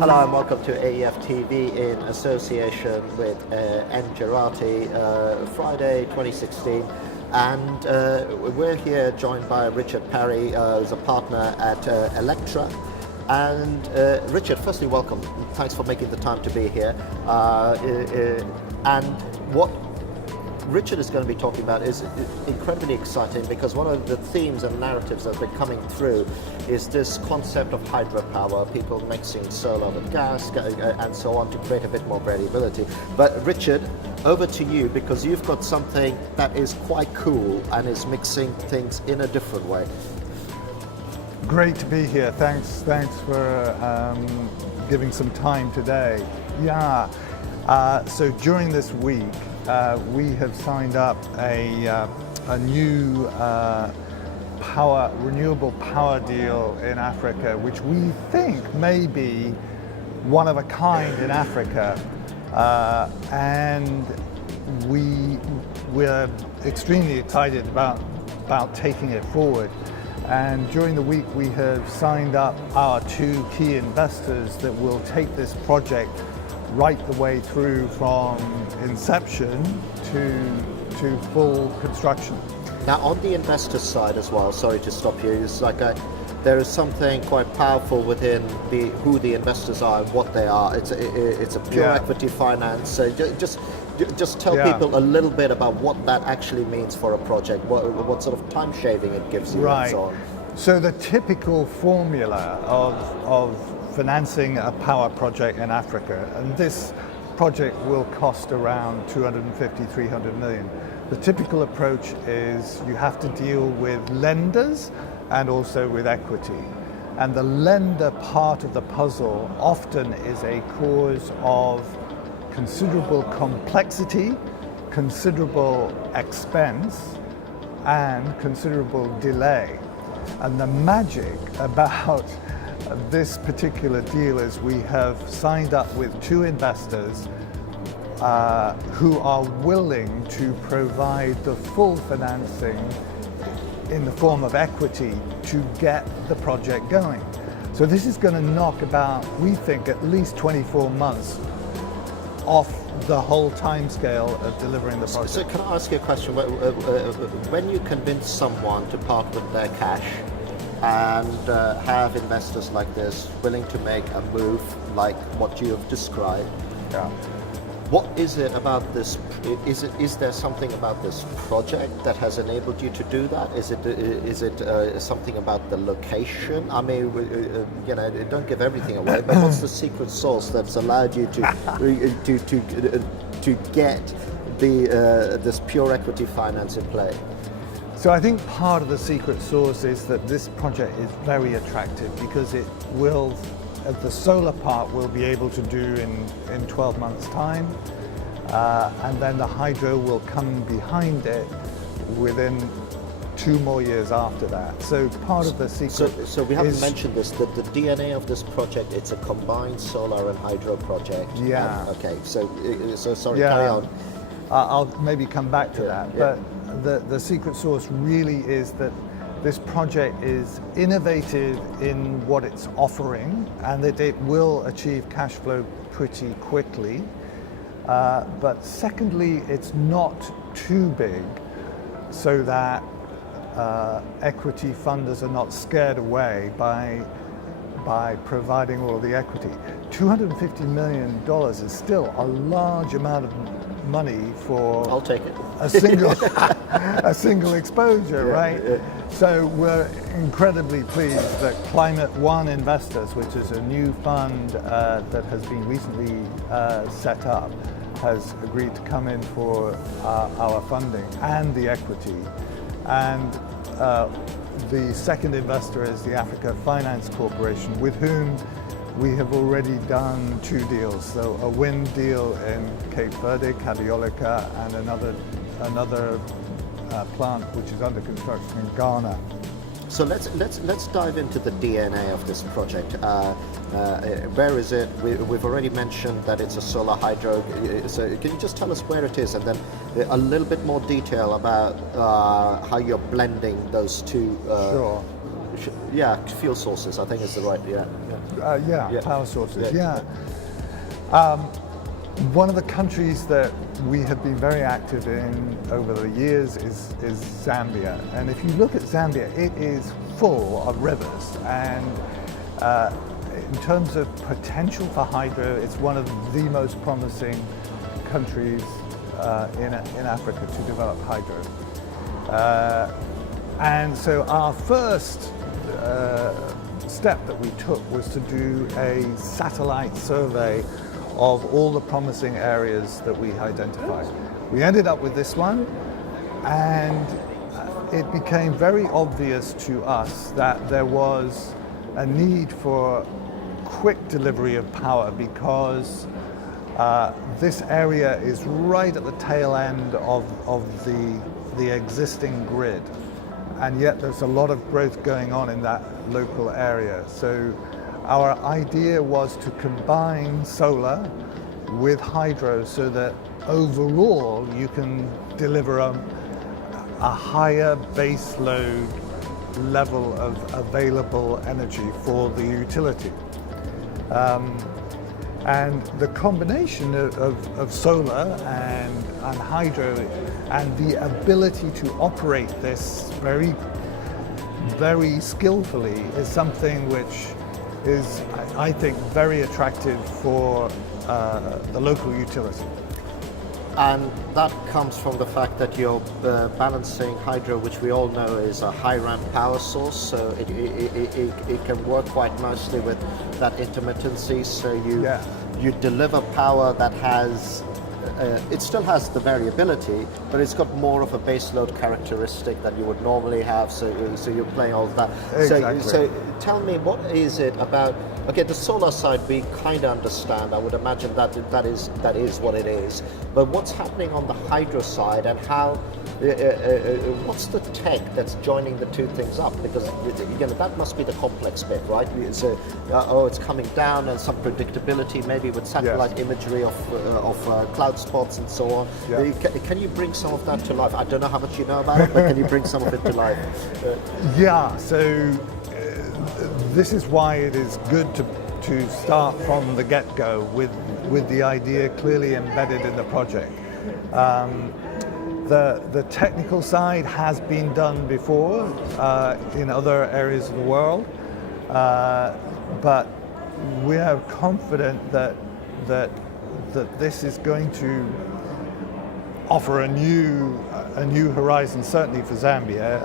Hello and welcome to AEF TV in association with N. Gerati, Friday 2016. And we're here joined by Richard Parry, who's a partner at Eleqtra. And Richard, firstly, welcome. Thanks for making the time to be here. And what Richard is going to be talking about is incredibly exciting, because one of the themes and narratives that's been coming through is this concept of hydropower, people mixing solar with gas and so on to create a bit more variability. But Richard, over to you, because you've got something that is quite cool and is mixing things in a different way. Great to be here. Thanks for giving some time today. Yeah. So during this week, we have signed up a new renewable power deal in Africa, which we think may be one of a kind in Africa, and we're extremely excited about taking it forward. And during the week, we have signed up our two key investors that will take this project right the way through from inception to full construction. Now, on the investor side as well, sorry to stop you, it's like there is something quite powerful within who the investors are and what they are. It's a pure equity finance. So just tell people a little bit about what that actually means for a project, what sort of time shaving it gives you, and so on. So the typical formula of financing a power project in Africa, and this project will cost around 250-300 million. The typical approach is you have to deal with lenders and also with equity. And the lender part of the puzzle often is a cause of considerable complexity, considerable expense, and considerable delay. And the magic about this particular deal is we have signed up with two investors who are willing to provide the full financing in the form of equity to get the project going. So this is going to knock about, we think, at least 24 months off the whole timescale of delivering the project. So can I ask you a question? When you convince someone to part with their cash and have investors like this willing to make a move like what you have described, what is it about this? Is there something about this project that has enabled you to do that? Is it something about the location? I mean, don't give everything away. But what's the secret sauce that's allowed you to get this pure equity finance in play? So I think part of the secret sauce is that this project is very attractive because it will, the solar part will be able to do in 12 months' time, and then the hydro will come behind it within 2 more years after that. So part of the secret So we haven't mentioned this, that the DNA of this project, it's a combined solar and hydro project. Yeah. Okay, so sorry, carry on. I'll maybe come back to that, but the secret sauce really is that this project is innovative in what it's offering and that it will achieve cash flow pretty quickly. But secondly, it's not too big so that equity funders are not scared away by providing all of the equity. $250 million is still a large amount of money for I'll take it. a single exposure, right? So we're incredibly pleased that Climate One Investors, which is a new fund that has been recently set up, has agreed to come in for our funding and the equity. And the second investor is the Africa Finance Corporation, with whom we have already done 2 deals. So a wind deal in Cape Verde, Eleqtra, and another plant which is under construction in Ghana. So let's dive into the DNA of this project. Where is it? We've already mentioned that it's a solar hydro. So can you just tell us where it is, and then a little bit more detail about how you're blending those two? Sure. Yeah, fuel sources, I think is the right, Yeah. Power sources. Yeah. One of the countries that we have been very active in over the years is Zambia. And if you look at Zambia, it is full of rivers. And in terms of potential for hydro, it's one of the most promising countries in Africa to develop hydro. And so our first step that we took was to do a satellite survey of all the promising areas that we identified. We ended up with this one, and it became very obvious to us that there was a need for quick delivery of power because this area is right at the tail end of the existing grid, and yet there's a lot of growth going on in that local area. So our idea was to combine solar with hydro so that overall you can deliver a higher base load level of available energy for the utility. And the combination of solar and hydro and the ability to operate this very, very skillfully is something which is, I think, very attractive for the local utility. And that comes from the fact that you're balancing hydro, which we all know is a high ramp power source, so it can work quite nicely with that intermittency. So you deliver power that has, it still has the variability, but it's got more of a base load characteristic that you would normally have. So you're playing all of that. Exactly. So tell me, what is it about? Okay, the solar side we kind of understand. I would imagine that is what it is. But what's happening on the hydro side, and how? What's the tech that's joining the two things up? Because that must be the complex bit, right? So, it's coming down, and some predictability, maybe with satellite imagery of cloud spots and so on. Yeah. Can you bring some of that to life? I don't know how much you know about it, but can you bring some of it to life? Yeah. So. This is why it is good to start from the get-go with the idea clearly embedded in the project. The technical side has been done before in other areas of the world, but we are confident that this is going to offer a new horizon, certainly for Zambia,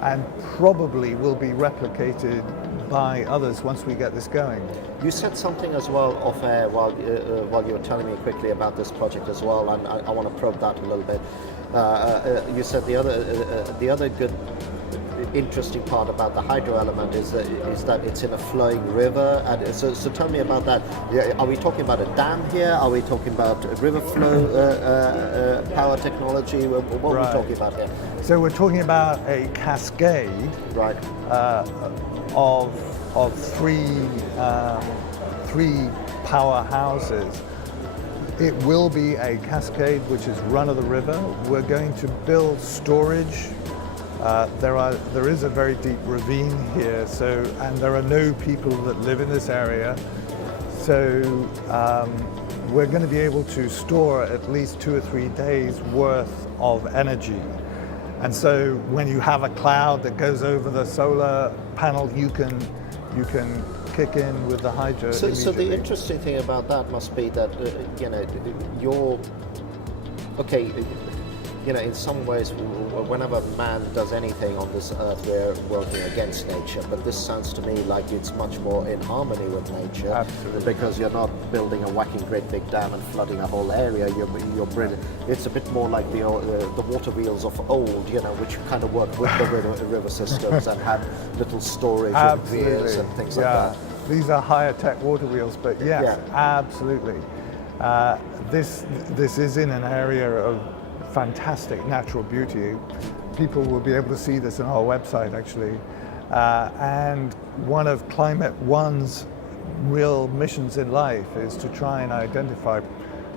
and probably will be replicated by others once we get this going. You said something as well off air while you were telling me quickly about this project as well, and I want to probe that a little bit. You said the other good, interesting part about the hydro element is that it's in a flowing river, and so tell me about that. Are we talking about a dam here? Are we talking about river flow power technology? What are we talking about here? So we're talking about a cascade, right, of three powerhouses. It will be a cascade which is run of the river. We're going to build storage. There is a very deep ravine here, and there are no people that live in this area. So we're going to be able to store at least 2 or 3 days worth of energy. And so when you have a cloud that goes over the solar panel, you can kick in with the hydro immediately. So the interesting thing about that must be that in some ways, whenever man does anything on this earth, we're working against nature. But this sounds to me like it's much more in harmony with nature. Absolutely. Because you're not building a whacking great big dam and flooding a whole area. You're brilliant. It's a bit more like the water wheels of old, which kind of work with the river systems and had little storage and weirs and things like that. These are higher tech water wheels, but yes, absolutely. This is in an area of fantastic natural beauty. People will be able to see this on our website, actually. And one of Climate One's real missions in life is to try and identify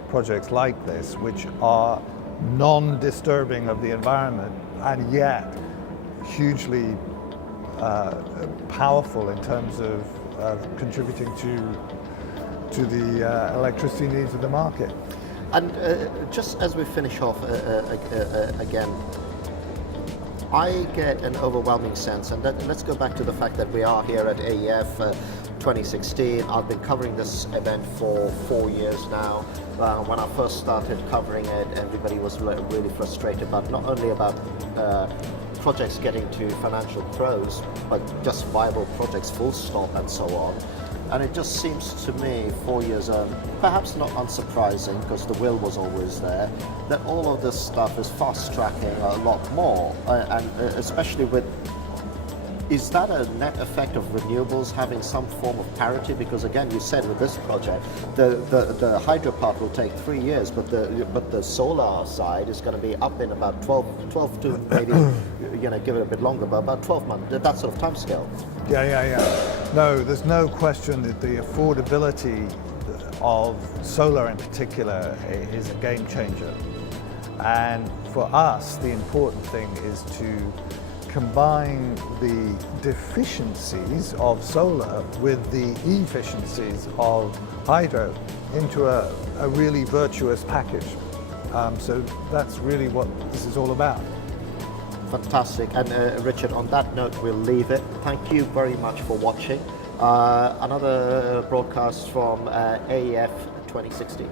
projects like this, which are non-disturbing of the environment and yet hugely powerful in terms of contributing to the electricity needs of the market. And just as we finish off again, I get an overwhelming sense, and let's go back to the fact that we are here at AEF 2016. I've been covering this event for 4 years now. When I first started covering it, everybody was really frustrated, but not only about projects getting to financial close, but just viable projects full stop and so on. And it just seems to me, 4 years on, perhaps not unsurprising because the will was always there, that all of this stuff is fast tracking a lot more, and especially with, is that a net effect of renewables having some form of parity? Because again, you said with this project, the hydro part will take 3 years, but the solar side is going to be up in about 12 to maybe, give it a bit longer, but about 12 months, that sort of timescale. Yeah. No, there's no question that the affordability of solar in particular is a game changer. And for us, the important thing is to combine the deficiencies of solar with the efficiencies of hydro into a really virtuous package. So that's really what this is all about. Fantastic. And Richard, on that note, we'll leave it. Thank you very much for watching. Another broadcast from AEF 2016.